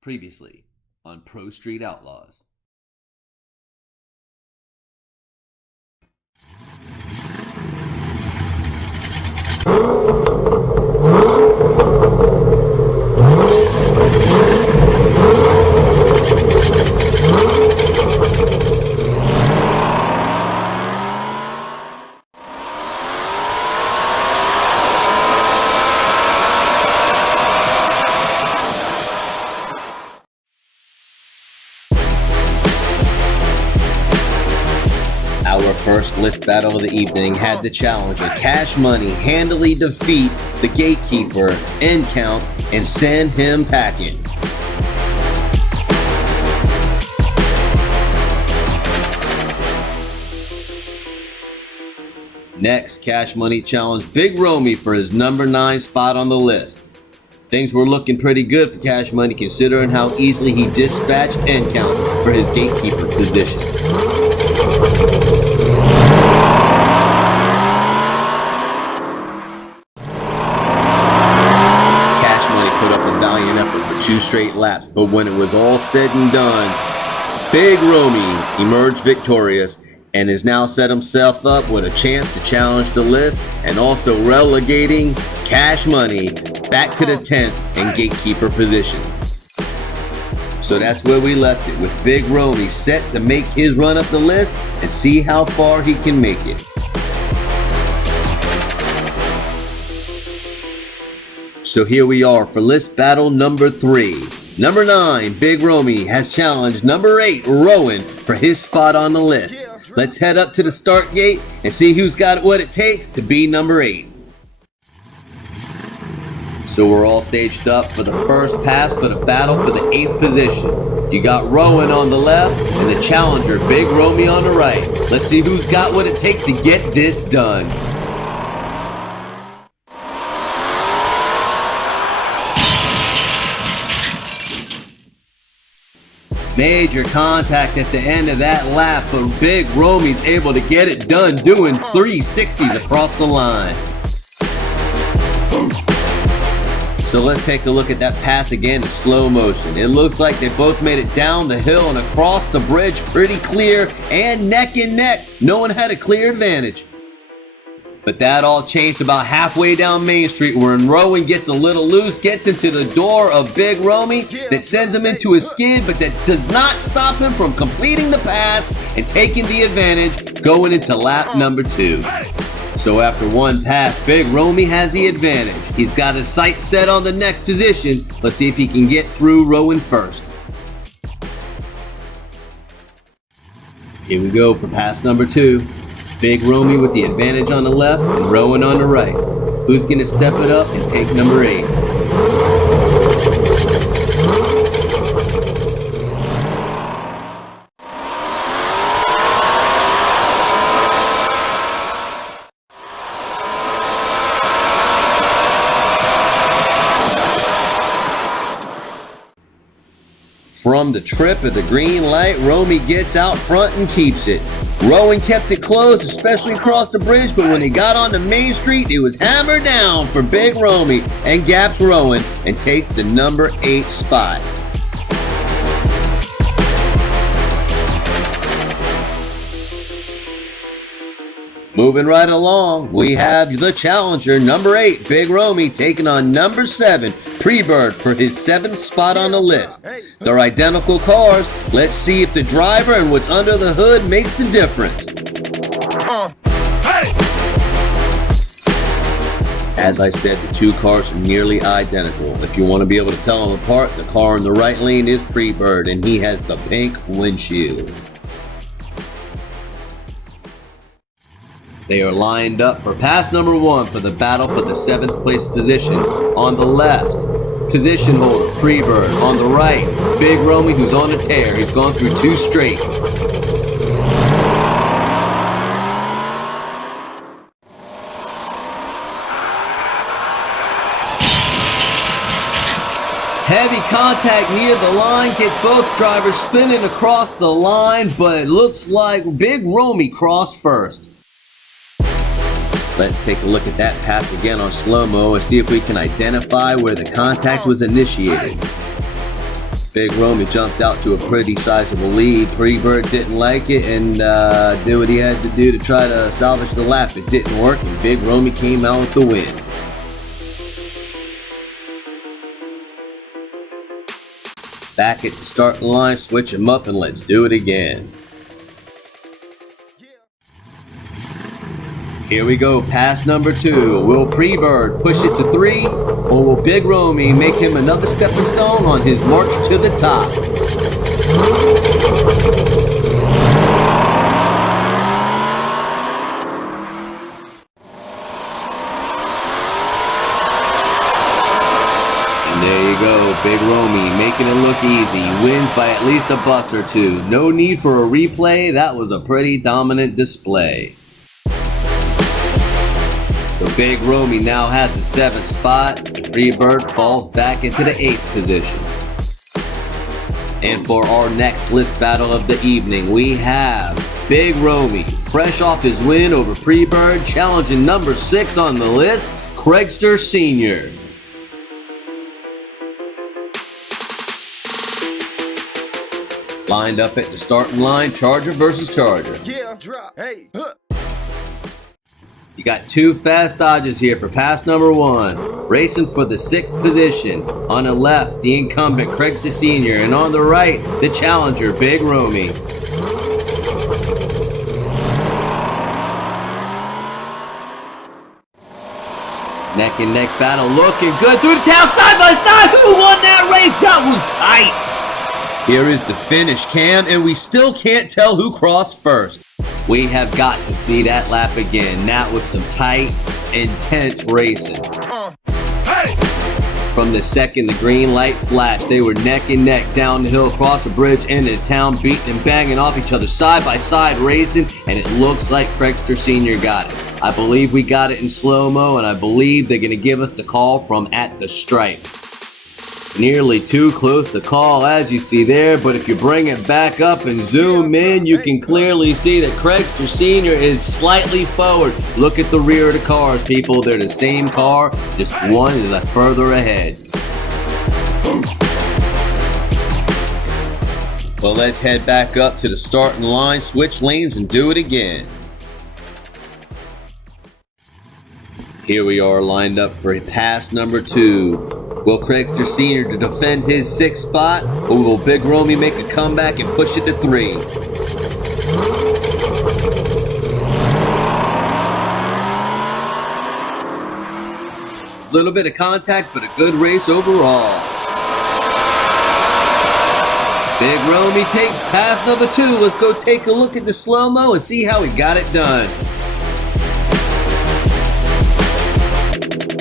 Previously on Pro Street Outlaws. Our first list battle of the evening had the challenger Cash Money handily defeat the gatekeeper End Count and send him packing. Next, Cash Money challenged Big Romy for his number 9 spot on the list. Things were looking pretty good for Cash Money considering how easily he dispatched End Count for his gatekeeper position. For 2 straight laps, but when it was all said and done, Big Romy emerged victorious and has now set himself up with a chance to challenge the list and also relegating Cash Money back to the 10th and gatekeeper position. So that's where we left it, with Big Romy set to make his run up the list and see how far he can make it. So here we are for list battle number 3. Number 9, Big Romy has challenged number 8, Rowan, for his spot on the list. Let's head up to the start gate and see who's got what it takes to be number 8. So we're all staged up for the first pass for the battle for the 8th position. You got Rowan on the left and the challenger, Big Romy, on the right. Let's see who's got what it takes to get this done. Major contact at the end of that lap, but Big Romy's able to get it done, doing 360s across the line. So let's take a look at that pass again in slow motion. It looks like they both made it down the hill and across the bridge pretty clear and neck and neck. No one had a clear advantage. But that all changed about halfway down Main Street when Rowan gets a little loose, gets into the door of Big Romy that sends him into a skid, but that does not stop him from completing the pass and taking the advantage going into lap number 2. So after one pass, Big Romy has the advantage. He's got his sights set on the next position. Let's see if he can get through Rowan first. Here we go for pass number 2. Big Romy with the advantage on the left and Rowan on the right. Who's going to step it up and take number 8? From the trip of the green light, Romy gets out front and keeps it. Rowan kept it close, especially across the bridge, but when he got onto Main Street, it was hammered down for Big Romy and gaps Rowan and takes the number 8 spot. Moving right along, we have the challenger, number 8, Big Romy, taking on number 7, Pre-Bird, for his 7th spot on the list. They're identical cars. Let's see if the driver and what's under the hood makes the difference. As I said, the 2 cars are nearly identical. If you want to be able to tell them apart, the car in the right lane is Pre-Bird, and he has the pink windshield. They are lined up for pass number 1 for the battle for the 7th place position. On the left, position holder Pre-Bird. On the right, Big Romy, who's on a tear. He's gone through 2 straight. Heavy contact near the line gets both drivers spinning across the line, but it looks like Big Romy crossed first. Let's take a look at that pass again on slow-mo and see if we can identify where the contact was initiated. Big Romy jumped out to a pretty sizable lead. Freebird didn't like it and did what he had to do to try to salvage the lap. It didn't work and Big Romy came out with the win. Back at the starting line, switch him up and let's do it again. Here we go, pass number 2. Will Freebird push it to 3, or will Big Romy make him another stepping stone on his march to the top? And there you go, Big Romy making it look easy. Wins by at least a bus or 2. No need for a replay. That was a pretty dominant display. So Big Romy now has the 7th spot. Freebird falls back into the 8th position. And for our next list battle of the evening, we have Big Romy, fresh off his win over Freebird, challenging number 6 on the list, Craigster Sr. Lined up at the starting line, Charger versus Charger. Yeah, drop, hey, You got 2 fast dodges here for pass number 1. Racing for the 6th position. On the left, the incumbent Craigster Sr. And on the right, the challenger, Big Romy. Neck and neck battle looking good through the town, side by side. Who won that race? That was tight. Here is the finish cam, and we still can't tell who crossed first. We have got to see that lap again. That was some tight, intense racing. hey! From the second the green light flashed, they were neck and neck down the hill, across the bridge, into town, beating and banging off each other, side by side racing, and it looks like Craigster Sr. got it. I believe we got it in slow-mo, and I believe they're going to give us the call from at the stripe. Nearly too close to call, as you see there, but if you bring it back up and zoom in, you can clearly see that Craigster Sr. is slightly forward. Look at the rear of the cars, people. They're the same car, just one is further ahead. Well, let's head back up to the starting line, switch lanes, and do it again. Here we are lined up for pass number 2. Will Craigster Sr. to defend his 6th spot, or will Big Romy make a comeback and push it to 3? Little bit of contact, but a good race overall. Big Romy takes pass number 2. Let's go take a look at the slow-mo and see how he got it done.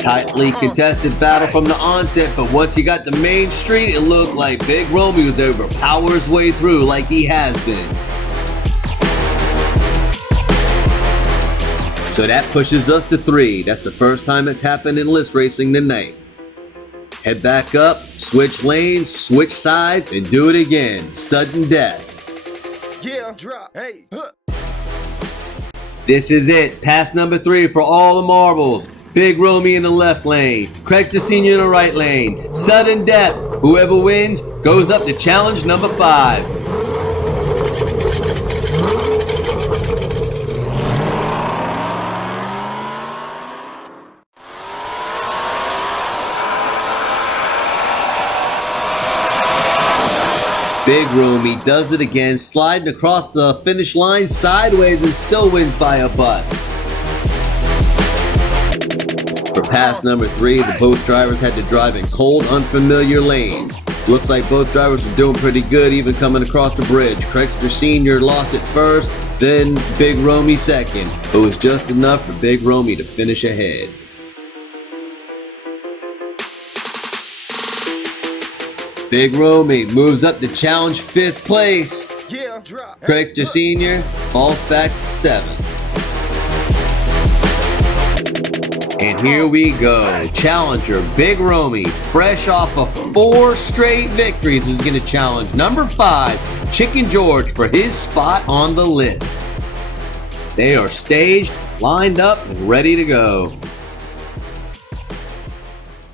Tightly contested battle from the onset, but once he got to Main Street, it looked like Big Romy was able to power his way through like he has been. So that pushes us to 3. That's the first time it's happened in list racing tonight. Head back up, switch lanes, switch sides, and do it again. Sudden death. Yeah, drop, hey, This is it. Pass number 3 for all the marbles. Big Romy in the left lane, Craigster Sr. in the right lane. Sudden death. Whoever wins goes up to challenge number 5. Big Romy does it again, sliding across the finish line sideways and still wins by a bus. For pass number 3, the both drivers had to drive in cold, unfamiliar lanes. Looks like both drivers were doing pretty good, even coming across the bridge. Craigster Sr. lost it first, then Big Romy second. It was just enough for Big Romy to finish ahead. Big Romy moves up to challenge 5th place. Craigster Sr. falls back to 7th. And here we go. Challenger Big Romy, fresh off of 4 straight victories, is going to challenge number 5, Chicken George, for his spot on the list. They are staged, lined up, and ready to go.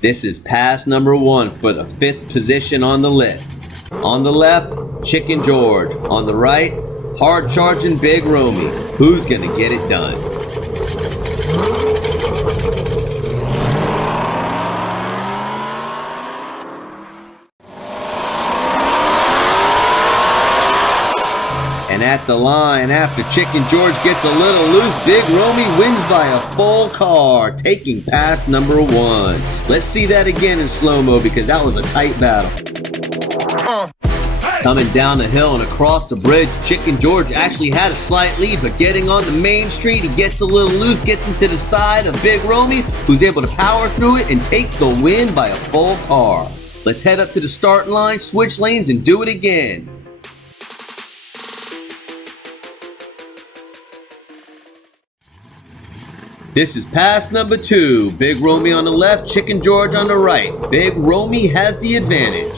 This is pass number 1 for the 5th position on the list. On the left, Chicken George. On the right, hard charging Big Romy. Who's gonna get it done? And at the line, after Chicken George gets a little loose, Big Romy wins by a full car, taking pass number 1. Let's see that again in slow-mo because that was a tight battle. Coming down the hill and across the bridge, Chicken George actually had a slight lead, but getting on the main street, he gets a little loose, gets into the side of Big Romy, who's able to power through it and take the win by a full car. Let's head up to the starting line, switch lanes, and do it again. This is pass number 2. Big Romy on the left, Chicken George on the right. Big Romy has the advantage.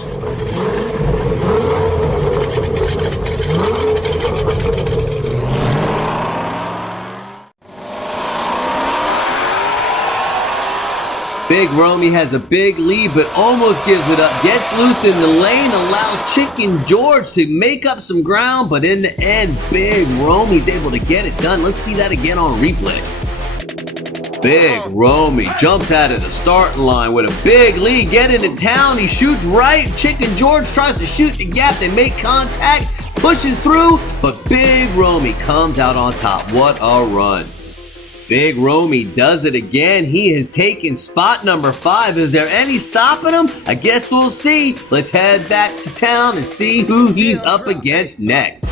Big Romy has a big lead, but almost gives it up. Gets loose in the lane, allows Chicken George to make up some ground, but in the end, Big Romy's able to get it done. Let's see that again on replay. Big Romy jumps out of the starting line with a big lead, get into town, he shoots right, Chicken George tries to shoot the gap, they make contact, pushes through, but Big Romy comes out on top. What a run. Big Romy does it again. He has taken spot number 5. Is there any stopping him? I guess we'll see. Let's head back to town and see who he's up against next.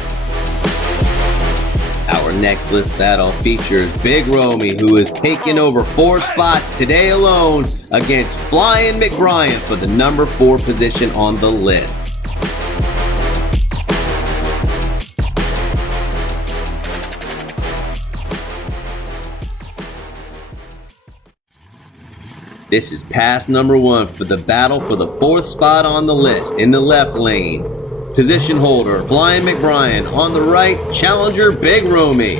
Our next list battle features Big Romy, who is taking over 4 spots today alone against Flying McBrien for the number 4 position on the list. This is pass number 1 for the battle for the 4th spot on the list. In the left lane, position holder Flying McBrien. On the right, challenger Big Romy.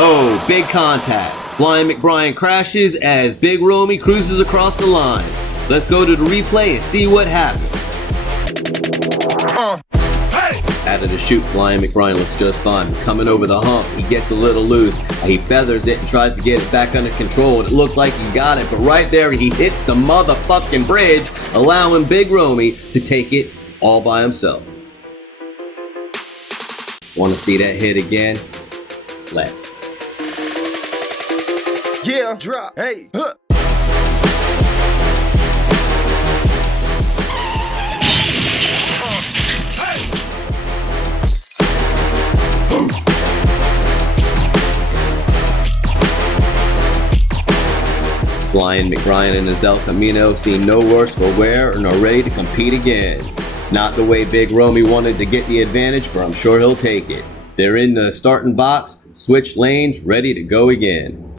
Oh, big contact. Flying McBrien crashes as Big Romy cruises across the line. Let's go to the replay and see what happened. Out of the chute, Flying McBrien looks just fine. Coming over the hump, he gets a little loose. He feathers it and tries to get it back under control. It looks like he got it, but right there he hits the motherfucking bridge, allowing Big Romy to take it all by himself. Want to see that hit again? Let's. Yeah, drop, hey, huh. Flying McBrien and his El Camino seem no worse for wear nor ready to compete again. Not the way Big Romy wanted to get the advantage, but I'm sure he'll take it. They're in the starting box, switched lanes, ready to go again.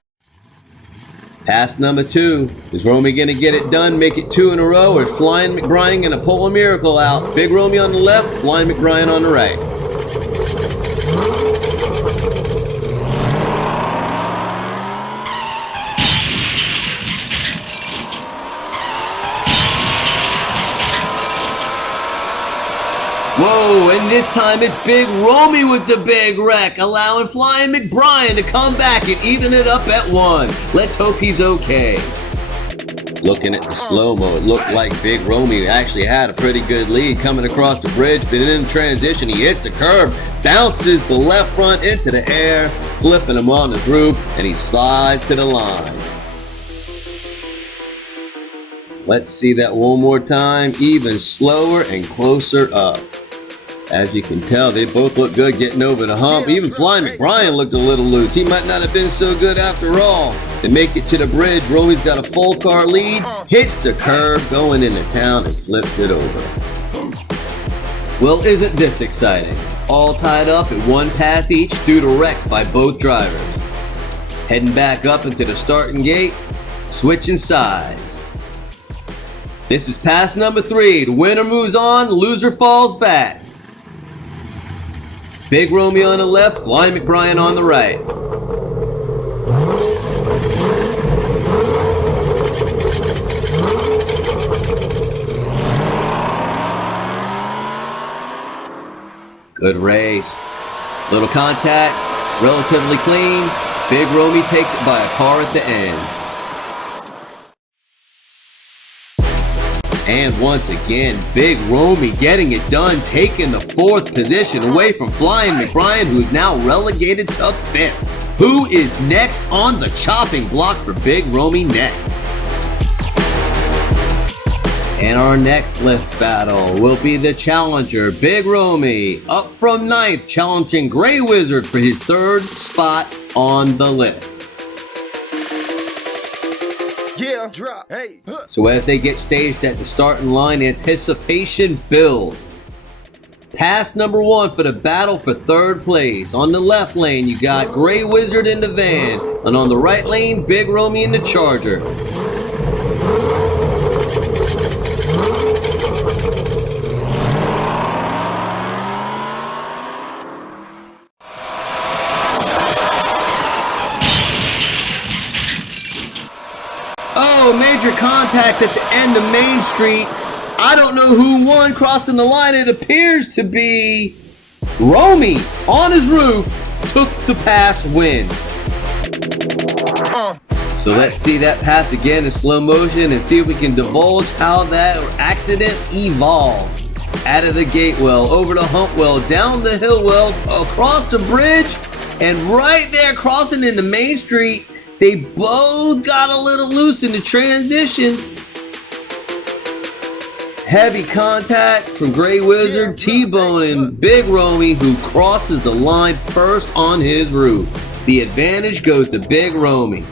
Pass number 2. Is Romy gonna get it done, make it 2 in a row, or is Flying McBrien gonna pull a miracle out? Big Romy on the left, Flying McBrien on the right. Whoa, and this time it's Big Romy with the big wreck, allowing Flying McBrien to come back and even it up at 1. Let's hope he's okay. Looking at the slow-mo, it looked like Big Romy actually had a pretty good lead coming across the bridge, but in transition, he hits the curb, bounces the left front into the air, flipping him on his roof, and he slides to the line. Let's see that one more time, even slower and closer up. As you can tell, they both look good getting over the hump. Even Flying McBrien looked a little loose. He might not have been so good after all. To make it to the bridge, Romy's got a full car lead, hits the curb, going into town and flips it over. Well, isn't this exciting? All tied up at 1 pass each due to wrecks by both drivers. Heading back up into the starting gate, switching sides. This is pass number 3. The winner moves on, loser falls back. Big Romy on the left, Flying McBrien on the right. Good race. Little contact, relatively clean. Big Romy takes it by a car at the end. And once again, Big Romy getting it done, taking the 4th position away from Flying McBrien, who is now relegated to 5th. Who is next on the chopping block for Big Romy next? And our next list battle will be the challenger, Big Romy, up from 9th, challenging Grey Wizard for his 3rd spot on the list. Yeah, drop. Hey. So as they get staged at the starting line, anticipation builds. Pass number 1 for the battle for 3rd place. On the left lane, you got Grey Wizard in the van, and on the right lane, Big Romy in the Charger. Oh, major contact at the end of Main Street. I don't know who won crossing the line. It appears to be Romy on his roof took the pass win. So let's see that pass again in slow motion and see if we can divulge how that accident evolved. Out of the gate well, over the hump well, down the hill well, across the bridge, and right there crossing into Main Street, they both got a little loose in the transition. Heavy contact from Grey Wizard, T-boning Big Romy, who crosses the line first on his roof. The advantage goes to Big Romy.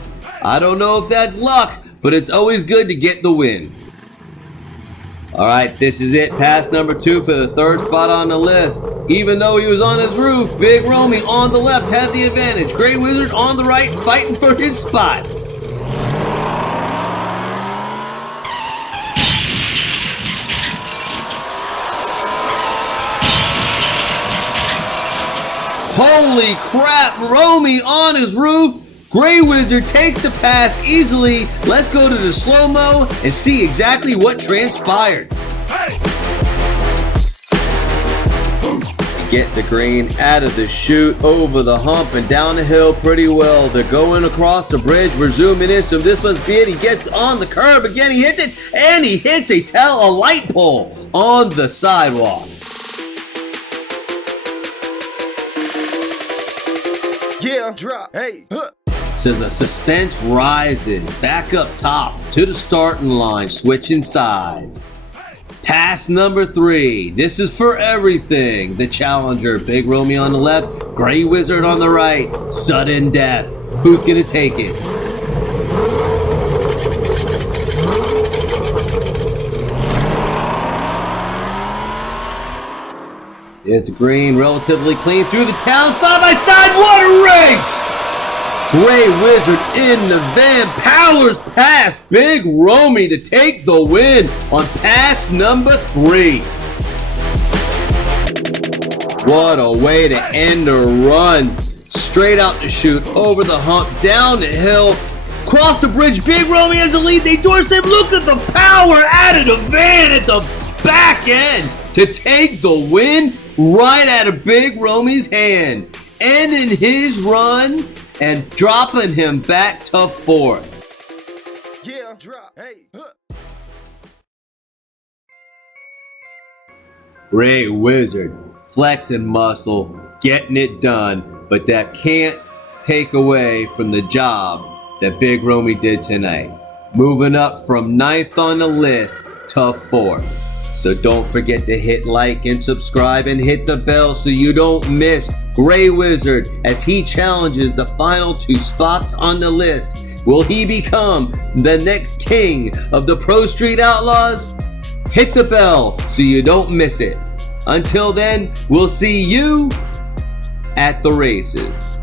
I don't know if that's luck, but it's always good to get the win. Alright, this is it. Pass number 2 for the 3rd spot on the list. Even though he was on his roof, Big Romy on the left has the advantage. Grey Wizard on the right fighting for his spot. Holy crap, Romy on his roof. Grey Wizard takes the pass easily. Let's go to the slow-mo and see exactly what transpired. Get the green out of the chute, over the hump and down the hill pretty well. They're going across the bridge. We're zooming in, so this must be it. He gets on the curb again. He hits it, and he hits a light pole on the sidewalk. Yeah, drop. Hey. So the suspense rises back up top to the starting line, switching sides. Pass number 3. This is for everything. The challenger, Big Romy on the left, Grey Wizard on the right. Sudden death. Who's gonna take it? There's the green, relatively clean through the town, side by side. What a race! Grey Wizard in the van powers past Big Romy to take the win on pass number 3. What a way to end a run. Straight out the chute, over the hump, down the hill, cross the bridge. Big Romy has the lead. They doorstep. Look at the power out of the van at the back end to take the win right out of Big Romy's hand. Ending his run and dropping him back to 4th. Yeah, drop. Hey. Grey Wizard, flexing muscle, getting it done, but that can't take away from the job that Big Romy did tonight. Moving up from 9th on the list to 4th. So don't forget to hit like and subscribe and hit the bell so you don't miss Grey Wizard as he challenges the final 2 spots on the list. Will he become the next king of the Pro Street Outlaws? Hit the bell so you don't miss it. Until then, we'll see you at the races.